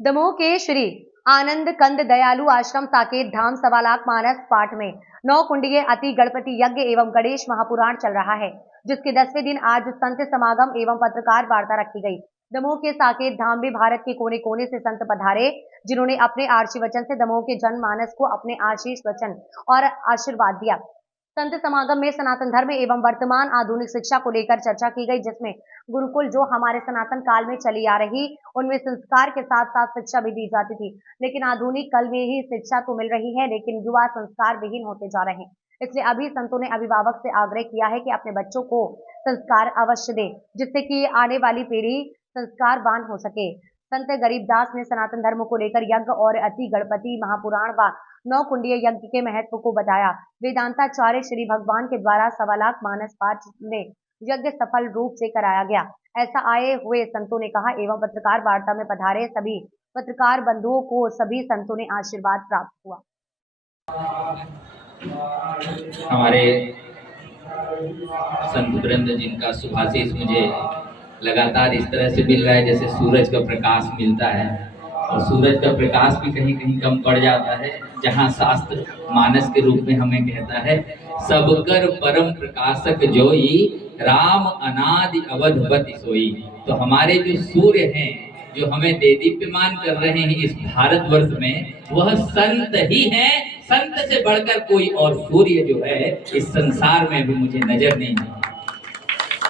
दमोह के श्री आनंद कंद दयालु आश्रम साकेत धाम सवा लाख मानस पाठ में 9 कुंडीय अति गणपति यज्ञ एवं गणेश महापुराण चल रहा है, जिसके 10वें दिन आज संत समागम एवं पत्रकार वार्ता रखी गई। दमोह के साकेत धाम में भारत के कोने कोने से संत पधारे, जिन्होंने अपने आशीर्वचन से दमोह के जनमानस को अपने आशीष वचन और आशीर्वाद दिया। संत समागम में सनातन धर्म एवं वर्तमान आधुनिक शिक्षा को लेकर चर्चा की गई, जिसमें गुरुकुल जो हमारे सनातन काल में चली आ रही, उनमें संस्कार के साथ साथ शिक्षा भी दी जाती थी, लेकिन आधुनिक काल में ही शिक्षा तो मिल रही है, लेकिन युवा संस्कार विहीन होते जा रहे हैं। इसलिए अभी संतों ने अभिभावक से आग्रह किया है कि अपने बच्चों को संस्कार अवश्य दें, जिससे कि आने वाली पीढ़ी संस्कारवान हो सके। संत गरीबदास ने सनातन धर्म को लेकर यज्ञ और अति गणपति महापुराण व 9 कुंडीय यज्ञ के महत्व को बताया। वेदांताचार्य श्री भगवान के द्वारा सवा लाख मानस पाठ में यज्ञ सफल रूप से कराया गया, ऐसा आए हुए संतों ने कहा। एवं पत्रकार वार्ता में पधारे सभी पत्रकार बंधुओं को सभी संतों ने आशीर्वाद प्राप्त हुआ। हमारे संत वृंद जिनका शुभाशीष मुझे लगातार इस तरह से मिल रहा है जैसे सूरज का प्रकाश मिलता है, और सूरज का प्रकाश भी कहीं कहीं कम पड़ जाता है, जहाँ शास्त्र मानस के रूप में हमें कहता है सबकर परम प्रकाशक जोई राम अनादि अवधवति सोई। तो हमारे जो सूर्य हैं, जो हमें देदीप्यमान कर रहे हैं इस भारतवर्ष में, वह संत ही हैं। संत से बढ़कर कोई और सूर्य जो है इस संसार में भी मुझे नजर नहीं आता।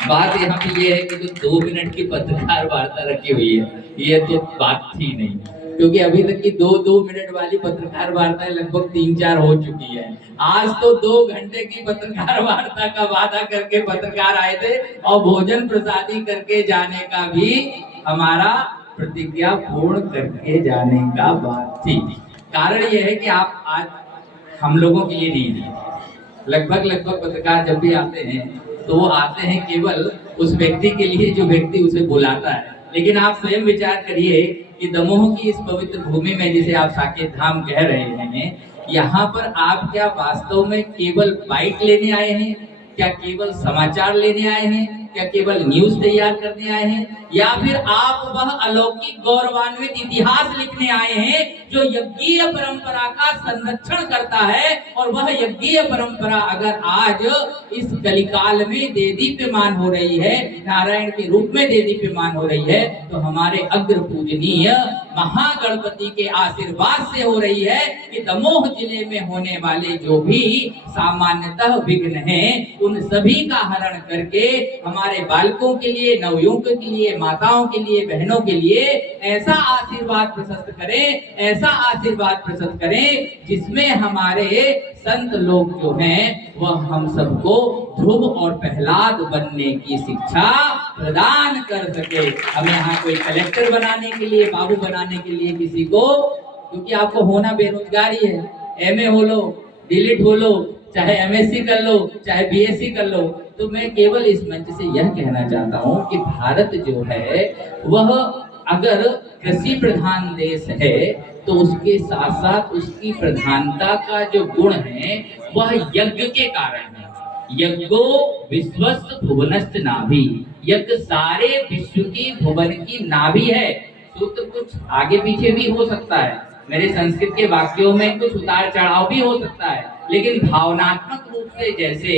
बात यहाँ पे ये है कि जो 2 मिनट की पत्रकार वार्ता रखी हुई है, ये तो बात थी नहीं, क्योंकि अभी तक की 2 मिनट वाली पत्रकार वार्ता लगभग 3-4 हो चुकी है। आज तो 2 घंटे की पत्रकार वार्ता का वादा करके पत्रकार आए थे, और भोजन प्रसादी करके जाने का भी हमारा प्रतिज्ञा पूर्ण करके जाने का बात थी। कारण यह है कि आप आज हम लोगों के लिए नहीं है। लगभग पत्रकार जब भी आते हैं तो वो आते हैं केवल उस व्यक्ति के लिए जो व्यक्ति उसे बुलाता है। लेकिन आप स्वयं विचार करिए कि दमोह की इस पवित्र भूमि में, जिसे आप साकेत धाम कह रहे हैं, यहाँ पर आप क्या वास्तव में केवल बाइट लेने आए हैं? क्या केवल समाचार लेने आए हैं? क्या केवल न्यूज तैयार करने आए हैं? या फिर आप वह अलौकिक गौरवान्वित इतिहास लिखने आए हैं जो यज्ञीय परंपरा का संरक्षण करता है? और वह यज्ञीय परंपरा अगर आज इस कलिकाल में देदीप्यमान हो रही है, नारायण के रूप में देदीप्यमान हो रही है, तो हमारे अग्र पूजनीय महागणपति के आशीर्वाद से हो रही है कि दमोह जिले में होने वाले जो भी सामान्यतः विघ्न हैं, उन सभी का हरण करके हमारे बालकों के लिए, नवयुवकों के लिए, माताओं के लिए, बहनों के लिए ऐसा आशीर्वाद प्रशस्त करें, ऐसा आशीर्वाद प्रशस्त करें जिसमें हमारे संत लोग जो हैं वह हम सबको ध्रुव और प्रहलाद बनने की शिक्षा प्रदान कर सके। हमें यहाँ कोई कलेक्टर बनाने के लिए, बाबू बनाने के लिए किसी को, क्योंकि आपको होना बेरोजगारी है। एमए हो लो, डीलिट हो लो, चाहे एमएससी कर लो, चाहे बीएससी कर लो। तो मैं केवल इस मंच से यह कहना चाहता हूँ कि भारत जो है वह अगर कृषि प्रधान देश है तो उसके साथ साथ उसकी प्रधानता का जो गुण है वह यज्ञ के कारण है। यज्ञो विश्वस्त भुवनस्त नाभि, यज्ञ सारे विश्व की भुवन की नाभि है। सूत्र कुछ आगे पीछे भी हो सकता है, मेरे संस्कृत के वाक्यों में कुछ उतार चढ़ाव भी हो सकता है, लेकिन भावनात्मक रूप से जैसे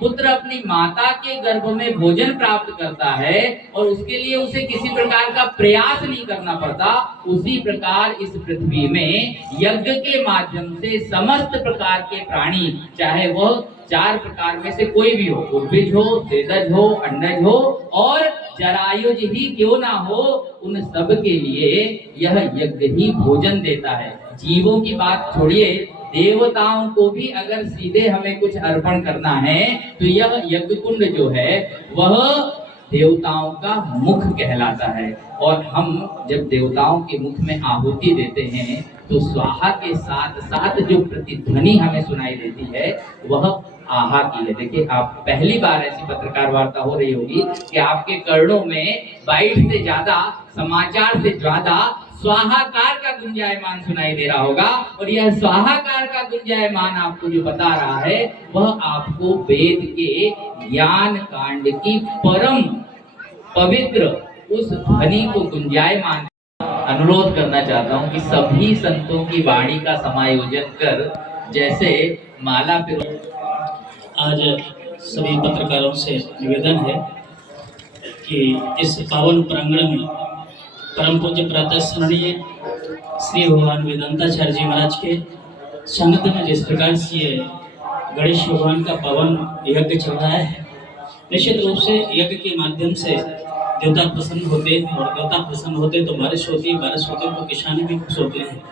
पुत्र अपनी माता के गर्भ में भोजन प्राप्त करता है और उसके लिए उसे किसी प्रकार का प्रयास नहीं करना पड़ता, उसी प्रकार इस पृथ्वी में यज्ञ के माध्यम से समस्त प्रकार के प्राणी, चाहे वह 4 प्रकार में से कोई भी हो, उद्भिज हो, तेजज हो, अंडज हो और जरायुज ही क्यों ना हो, उन सब के लिए यह यज्ञ ही भोजन देता है। जीवों की बात छोड़िए, देवताओं को भी अगर सीधे हमें कुछ अर्पण करना है तो यह यज्ञ कुंड जो है वह देवताओं का मुख कहलाता है। और हम जब देवताओं के मुख में आहुति देते हैं तो स्वाहा के साथ साथ जो प्रतिध्वनि हमें सुनाई देती है वह आहा की है। देखिए, आप पहली बार ऐसी पत्रकार वार्ता हो रही होगी कि आपके कर्णों में बाइट से ज्यादा, समाचार से ज्यादा स्वाहाकार का गुंजायमान सुनाई दे रहा होगा। और यह स्वाहाकार का गुंजायमान आपको जो बता रहा है वह आपको वेद के ज्ञान कांड की परम पवित्र उस ध्वनि को गुंजायमान अनुरोध करना चाहता हूँ कि सभी संतों की वाणी का समायोजन कर जैसे माला पिरो। आज सभी पत्रकारों से निवेदन है कि इस पावन प्रांगण में परम पूज्य प्रातः स्मरणीय श्री भगवान वेदांताचार्य जी महाराज के संगत में जिस प्रकार से ये गणेश भगवान का पावन यज्ञ चल रहा है, निश्चित रूप से यज्ञ के माध्यम से देवता प्रसन्न होते हैं और देवता प्रसन्न होते तो बारिश होती है, बारिश होती तो किसान भी खुश होते हैं।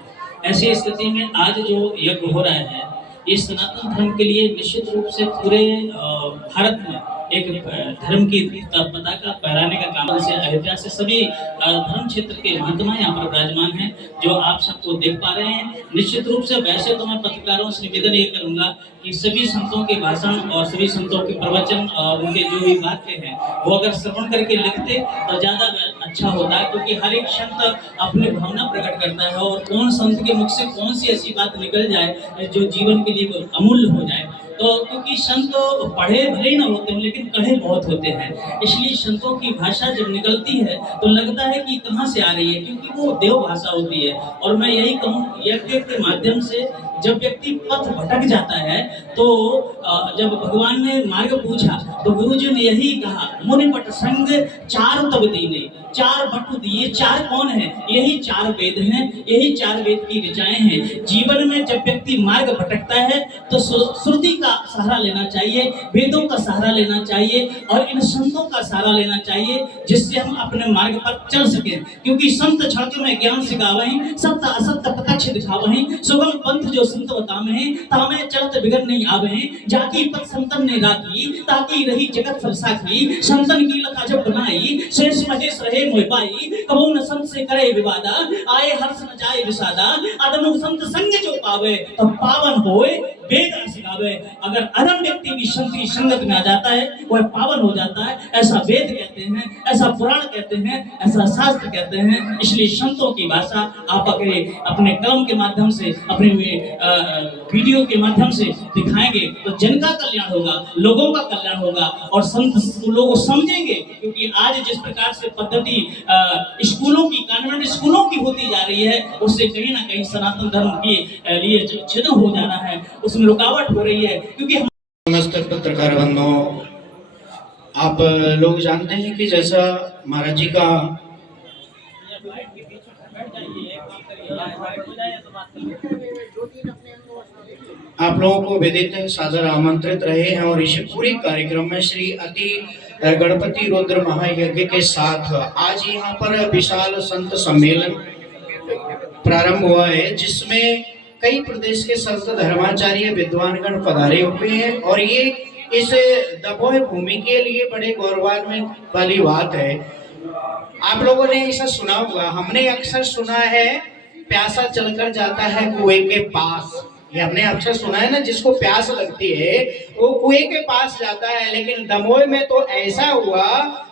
ऐसी स्थिति में आज जो यज्ञ हो रहा है ये सनातन धर्म के लिए निश्चित रूप से पूरे भारत में एक धर्म की पताका फहराने का काम से अयोध्या से सभी धर्म क्षेत्र के महात्मा यहाँ पर विराजमान हैं जो आप सबको देख पा रहे हैं। निश्चित रूप से वैसे तो मैं पत्रकारों से निवेदन ये करूंगा कि सभी संतों के भाषण और सभी संतों के प्रवचन और उनके जो भी वाक्य हैं वो अगर श्रवण करके लिखते तो ज्यादा अच्छा होता है, क्योंकि हर एक संत अपनी भावना प्रकट करता है और कौन संत के मुख से कौन सी ऐसी बात निकल जाए जो जीवन के लिए अमूल्य हो जाए। तो क्योंकि संत पढ़े भले ही ना होते हैं लेकिन कढ़े बहुत होते हैं, इसलिए संतों की भाषा जब निकलती है तो लगता है कि कहाँ से आ रही है, क्योंकि वो देव भाषा होती है। और मैं यही कहूँ यज्ञ के माध्यम से जब व्यक्ति पथ भटक जाता है तो जब भगवान ने मार्ग पूछा तो गुरुजी ने यही कहा, मुनि बट संग चार तब दीने, चार बटु दिए। चार कौन है? यही चार वेद हैं, यही चार वेद की ऋचाएं हैं। जीवन में जब व्यक्ति मार्ग भटकता है तो श्रुति का सहारा लेना चाहिए, वेदों का सहारा लेना चाहिए और इन संतों का सहारा लेना चाहिए जिससे हम अपने मार्ग पर चल सके। क्योंकि संत छड़के में ज्ञान सिखावहीं, सत्य असत्य प्रत्यक्ष दिखावहीं, सुगम पंथ जो संत बतावहीं, तामे चलत बिगड़ नहीं आवहीं। जाकी पथ संतन ने राखी, ताकि रही जगत फरसाखी। संतन की लखा जब बनाई, शेष महेश रहे मोहि पाई। कबो न संत से करे विवादा, आए हर्ष न जाए विषादा। अदम संत संग जो पावे, तो पावन होए वेद न सिखावे। अगर अधम व्यक्ति भी संत की संगत में आ जाता है वह पावन हो जाता है, ऐसा वेद कहते हैं, ऐसा पुराण कहते हैं, ऐसा शास्त्र कहते हैं। इसलिए संतों की भाषा आप अगर अपने कलम के माध्यम से, अपने वीडियो के माध्यम से दिखाएंगे तो जन का कल्याण होगा, लोगों का कल्याण होगा और संत लोग समझेंगे। क्योंकि आज जिस प्रकार से पद्धति स्कूलों की, कॉन्वेंट स्कूलों की होती जा रही है, उससे कहीं ना कहीं सनातन धर्म के लिए छिद्र हो जा रहा है, उसमें रुकावट हो रही है। क्योंकि समस्त पत्रकार बंधुओं, आप लोग जानते हैं कि जैसा महाराज जी का आप लोगों को विदित सादर आमंत्रित रहे हैं और इस पूरे कार्यक्रम में श्री अति गणपति रुद्र महायज्ञ के साथ आज यहाँ पर विशाल संत सम्मेलन प्रारंभ हुआ है, जिसमें कई प्रदेश के संत धर्माचार्य विद्वानगण पधारे हुए हैं। और ये इस दमोह भूमि के लिए बड़े गौरवान्वित वाली बात है। आप लोगों ने ऐसा सुना होगा, हमने अक्सर सुना है प्यासा चलकर जाता है कुएं के पास। ये हमने अक्सर सुना है ना, जिसको प्यास लगती है वो कुएं के पास जाता है। लेकिन दमोह में तो ऐसा हुआ,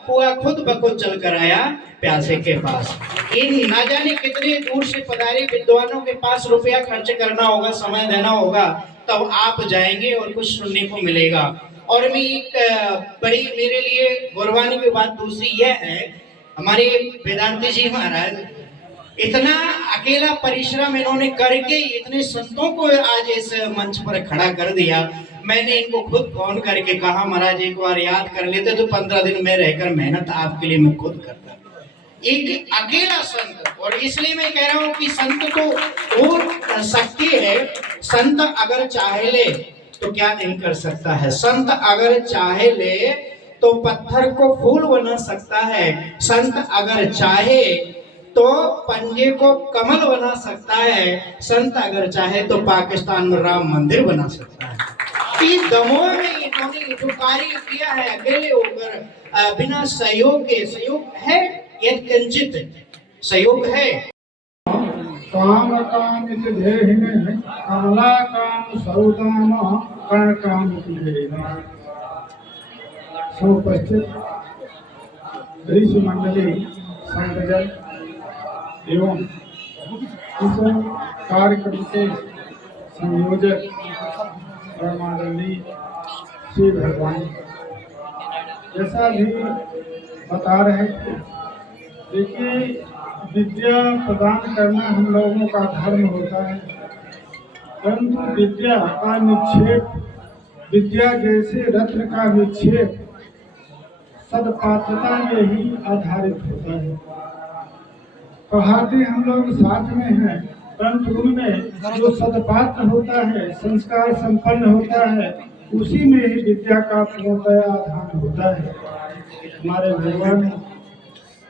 कुआं खुद ब खुद चल कर आया प्यासे के पास। इन ना जाने कितने दूर से पधारे विद्वानों के पास रुपया खर्च करना होगा, समय देना होगा, तब आप जाएंगे और कुछ सुनने को मिलेगा। और मैं एक बड़ी मेरे लिए गौरवानी की बात दूसरी यह है, हमारे वेदांती जी महाराज इतना अकेला परिश्रम इन्होंने करके इतने संतों को आज इस मंच पर खड़ा कर दिया। मैंने इनको खुद फोन करके कहा, महाराज एक बार याद कर लेते तो 15 दिन में रहकर मेहनत आपके लिए मैं खुद करता। एक अकेला संत, और इसलिए मैं कह रहा हूँ कि संत तो वो शक्ति है। संत अगर चाहे ले तो क्या नहीं कर सकता है। संत अगर चाहे ले तो पत्थर को फूल बना सकता है। संत अगर चाहे तो पंजे को कमल बना सकता है। संत अगर चाहे तो पाकिस्तान में राम मंदिर बना सकता है। इस दमोह में इन्होंने जो कार्य किया है अकेले होकर, बिना सहयोग के, सहयोग है यत्किंचित सहयोग है। काम काम देहि में कमला काम सौदाम कर्ण काम उपस्थित ऋषि मंडली संतजन एवं इस कार्यक्रम के संयोजक परमादरणीय श्री भगवान जैसा भी बता रहे थे। देखिए विद्या प्रदान करना हम लोगों का धर्म होता है, परंतु विद्या का निक्षेप, विद्या जैसे रत्न का निक्षेप सदपात्रता में ही आधारित होता है। पढ़ाते हम लोग साथ में हैं, परंतु उनमें जो सदपात्र होता है, संस्कार संपन्न होता है, उसी में ही विद्या का पूर्णतया आधान होता है। हमारे भगवान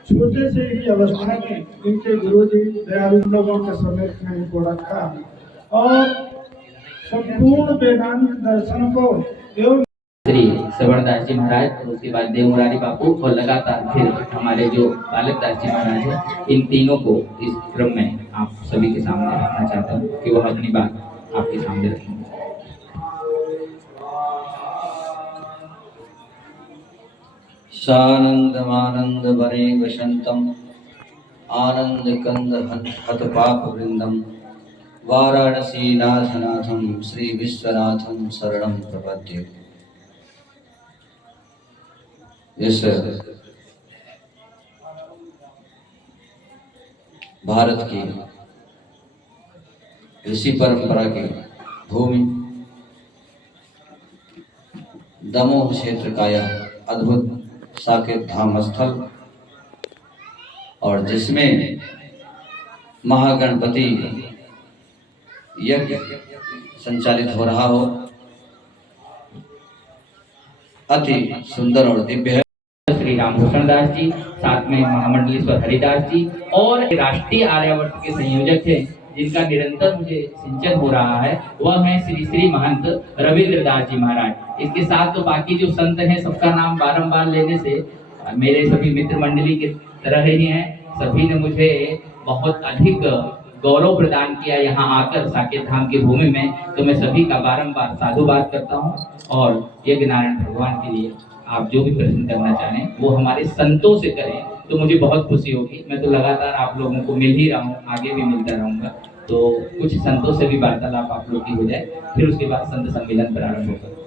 छोटे से ही अवस्था में इनके गुरुजी दयालु लोगों के समेत में इनको रखा और संपूर्ण वेदांत दर्शन को एवं श्री सवरदास जी महाराज और उसके बाद देव मुरारी बापू और लगातार फिर हमारे जो बालकदास जी महाराज हैं, इन तीनों को इस क्रम में आप सभी के सामने रखना चाहता हूँ कि वह अपनी बात आपके सामने रखेंगे। सानंदमानंद वरे वसंतम आनंद कंद हत पाप वृंदम वाराणसी नाथनाथम श्री विश्वनाथम शरणम प्रपद्ये। इस भारत की ऋषि परंपरा की भूमि दमोह क्षेत्र का यह अद्भुत साकेत धाम स्थल और जिसमें महागणपति यज्ञ संचालित हो रहा हो, अति सुंदर और दिव्य है। श्री रामभूषण दास जी, साथ में महामंडलेश्वर हरिदास जी और राष्ट्रीय आर्यावर्त के संयोजक हैं, जिनका निरंतर मुझे सिंचन हो रहा है, वह है श्री श्री महंत रविंद्र दास जी महाराज। इसके साथ तो बाकी जो संत हैं, सबका नाम बारंबार लेने से मेरे सभी मित्र मंडली की तरह ही हैं, सभी ने मुझे बहुत अधिक गौरव प्रदान किया यहाँ आकर साकेत धाम की भूमि में। तो मैं सभी का बारंबार साधुवाद करता हूँ और यज्ञ नारायण भगवान के लिए आप जो भी प्रश्न करना चाहें वो हमारे संतों से करें तो मुझे बहुत खुशी होगी। मैं तो लगातार आप लोगों को मिल ही रहा हूँ, आगे भी मिलता रहूँगा। तो कुछ संतों से भी वार्तालाप आप लोग की हो जाए, फिर उसके बाद संत सम्मेलन प्रारंभ होगा।